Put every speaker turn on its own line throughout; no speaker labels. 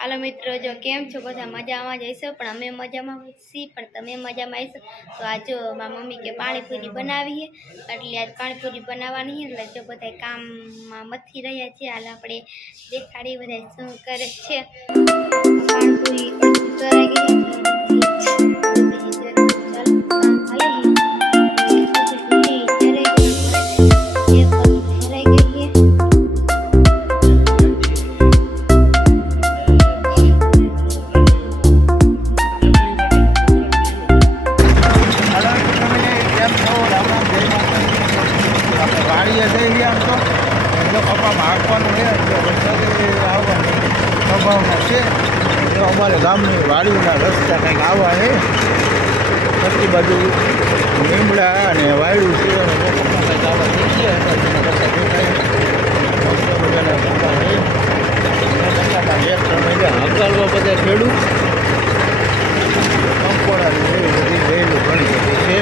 હાલો મિત્રો, જો કેમ છો? બધા મજામાં જ હશો? પણ અમે મજામાં સી પણ તમે મજામાં હશો? તો આ જો મારા મમ્મી કે પાણીપુરી બનાવી છે એટલે આજ પાણીપુરી બનાવવાની છે, એટલે જો બધા કામમાં મથી રહ્યા છે, હાલ આપણે દેખાડી બધા શું કરે છે. પાણીપુરી અડધી
જઈએ આમ તો જો છે એટલે વરસાદે છે જો અમારે ગામની વાડીના રસ્તા કંઈક આવા છે બધી બાજુ લીમડા અને વાયડું છે અને જો કપા કંઈક આવા થઈ ગયા એટલે તેના કરતાં દેખાય મસ્ત મજાના કપા છે એના કરતાં એક ત્રણ મહિના હકાલવા બધા ખેડૂત કંકોડાની એવી બધી વહેલું ઘણી બધી છે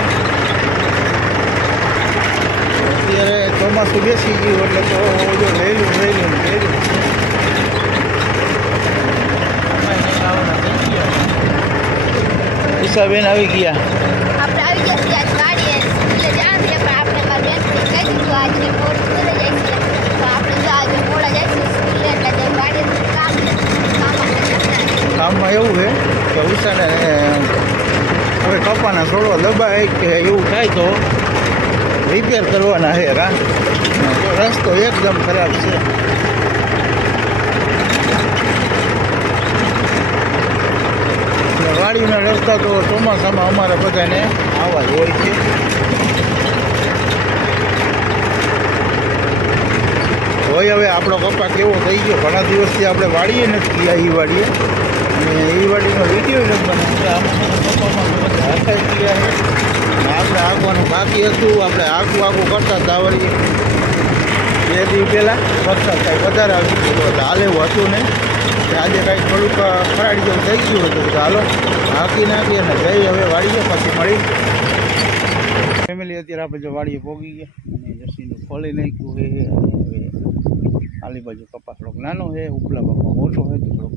અત્યારે ચોમાસું બેસી ગયું એટલે તો જો વહેલું વહેલું ને વહેલું છે આમાંય કંઈક આવવાના થઈ ગયા ઈશાબેન આવી ગયા
આપણે આવી જશે આજ વાડીએ એટલે જાણ છે પણ આપણે મારી બેનને કહી દીધું આજે મોડ સ્કૂલે જાય છે તો આપણે જો આજે મોડા બેસી ગયું એટલે તો જો રહેલું રહેલું રહેલું આપણે આવી ગયા
ગામમાં એવું છે કે ઉષાને હવે કપાના છોડવા દબાય કે એવું થાય તો? રિપેર કરવાના છે કા જો રસ્તો એકદમ ખરાબ છે એટલે વાડીના રસ્તા તો ચોમાસામાં અમારે બધાને આવા જ હોય છે. હોય હવે આપણો કપા કેવો થઈ ગયો. ઘણા દિવસથી આપણે વાડીએ નથી ગયા એ વાડીએ અને એ વાડીનો વીડિયો નથી બનાવ્યો આમાં કપામાં બધા હકાઈ ગયા છે અને આપણે બાકી હતું. આપણે આખું આખું કરતા વળી બે દિવસ પહેલાં વરસાદ કાંઈ વધારે આવી ગયો હતો. હાલ એવું હતું કે આજે કાંઈક થોડુંક ખરાડી જેવું થઈ ગયું હતું. તો હાલો, હાંકી નાખીએ અને જઈ હવે વાડીએ, પછી મળી. ફેમિલી અત્યારે આપણે જો વાડીએ પોગી ગયા. અને જસીનું ખોલી નાખ્યું છે. હવે આલી બાજુ કપાસ થોડોક નાનો છે. ઉપલા કપા મોટો છે. તો થોડોક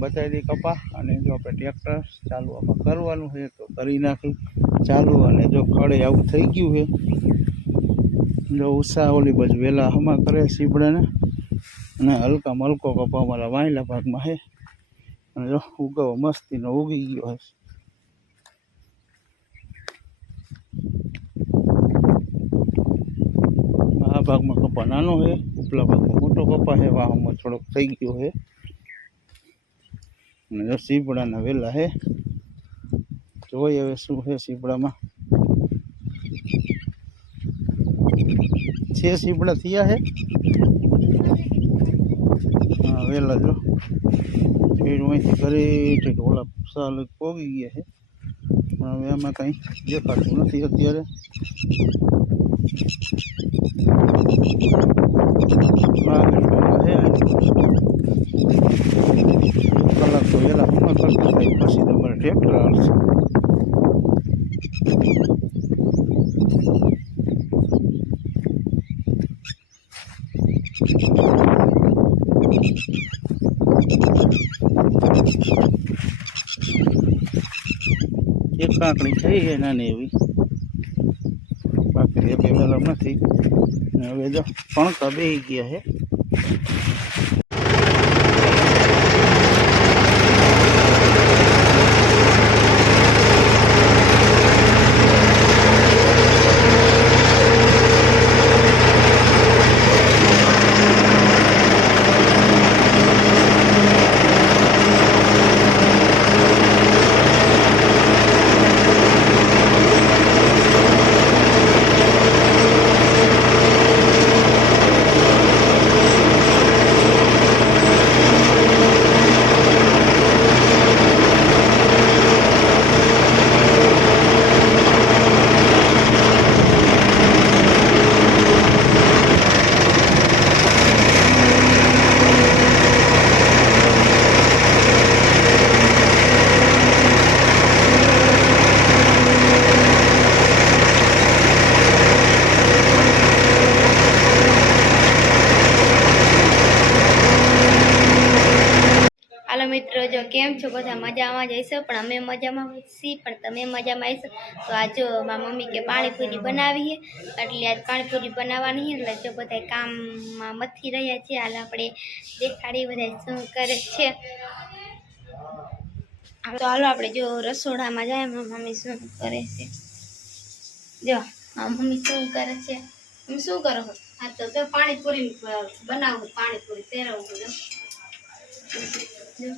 બતાવી દઈ કપા. અને જો આપણે ટ્રેક્ટર ચાલુ આમાં કરવાનું છે, તો કરી નાખી ચાલુ અને જો ખડે આવું થઈ ગયું છે, જો ઉષા ઓલી બાજુ વહેલા હમા કરે સીપડાને અને હલકા મલકો કપા અમારા વાંયલા ભાગમાં છે. અને જો ઉગાવો મસ્તીનો ઉગી ગયો હશે આ ભાગમાં કપા નાનો છે, ઉપલા ભાગમાં મોટો કપા છે. વાહમાં થોડોક થઈ ગયો છે. અને જો સીપડાના વેલા હે. જોઈએ હવે શું છે સીપડામાં છે સીપડા થયા હે? હા, વેલા જો. અહીંથી ઘરે ઢોલા સાલ પોગી ગયા છે પણ હવે આમાં કંઈ દેખાતું નથી અત્યારે. કલાક વહેલા હમણાં કરતા પછી તમારે ટ્રેક્ટર આવશે એક કાંકડી થઈ છે નાની એવી એ બે નથી. હવે જો પણકા બેસી ગયા છે
મિત્રો, જો કેમ છો? બધા મજામાં જઈશો પણ અમે મજામાં છીએ. પણ તમે મજામાં આવીશો તો આ જો મારા મમ્મી કે પાણીપુરી બનાવી છે. એટલે આજ પાણીપુરી બનાવવાની છે. એટલે જો બધા કામમાં મથી રહ્યા છે. હાલ આપણે દેખાડી બધા શું કરે છે. તો હાલો આપણે જો રસોડામાં જાય. મમ્મી શું કરે છે? જો મમ્મી શું કરે છે? હું શું કરો
હા તો પાણીપુરી બનાવું પાણીપુરી તેરવું જો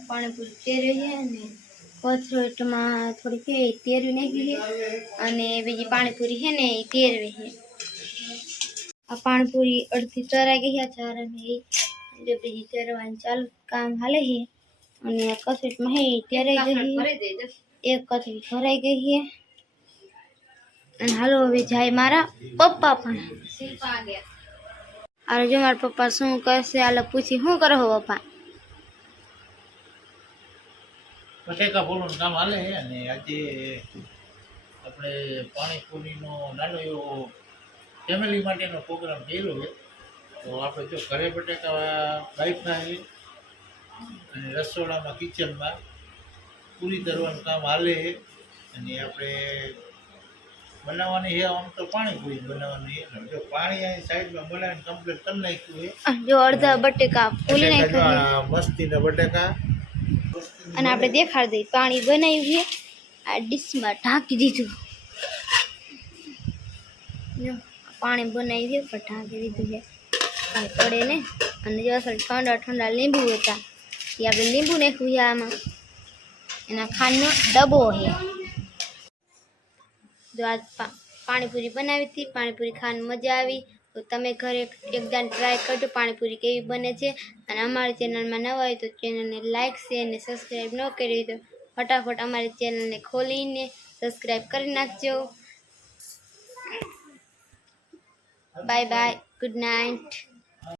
પાણીપુરી તેરવી છે ને કોથરોટમાં થોડી કે તેરવી નાખી છે અને બીજી પાણીપુરી છે ને એ તેરવી છે આ પાણીપુરી અડધી તરાઈ ગઈ છે ચાર અને એ જો બીજી તેરવાની ચાલુ કામ હાલે છે અને આ કસોટમાં હે એ તેરાઈ ગઈ છે
ભરી દેજો
એક કથરી ભરાઈ ગઈ છે અને હાલો હવે જાય મારા પપ્પા પણ
શિલ્પા ગયા
અરે જો મારા પપ્પા શું કરશે હાલો પૂછી શું કરો છો પપ્પા
બટેકા ફોલનું કામ હાલે છે અને આજે આપણે પાણીપુરીનો નાનો એવો ફેમિલી માટેનો પ્રોગ્રામ કર્યો છે. તો આપણે જો ઘરે બટેકા બાઈફના છે અને રસોડામાં કિચનમાં પૂરી તરવાનું કામ હાલે છે અને આપણે બનાવવાની છે આમ તો પાણીપુરી બનાવવાની છે. જો પાણી અહીં સાઈડમાં બનાવીને કમ્પ્લીટ કરી નાખ્યું છે.
જો અડધા બટેકા
મસ્તીના બટેકા
અને આપણે દેખાડી દઈએ. પાણી બનાવ્યું છે. આ ડીશમાં ઢાંકી દીધું. પાણી બનાવી છે, પણ ઢાંકી દીધું છે. પડે ને અને જો અસલ ઠંડા ઠંડા લીંબુ હતા. એ આપણે લીંબુ નાખ્યું છે આમાં. એના ખાંડનો ડબ્બો છે. જો આ પાણીપુરી બનાવી હતી. પાણીપુરી ખાવાની મજા આવી. તો તમે ઘરે એકદમ ટ્રાય કરજો, પાણીપુરી કેવી બને છે. અને અમારી ચેનલમાં નવા હોય તો ચેનલને લાઇક શેર અને સબસ્ક્રાઈબ ન કરી તો ફટાફટ અમારી ચેનલને ખોલીને સબસ્ક્રાઈબ કરી નાખજો. Bye bye good night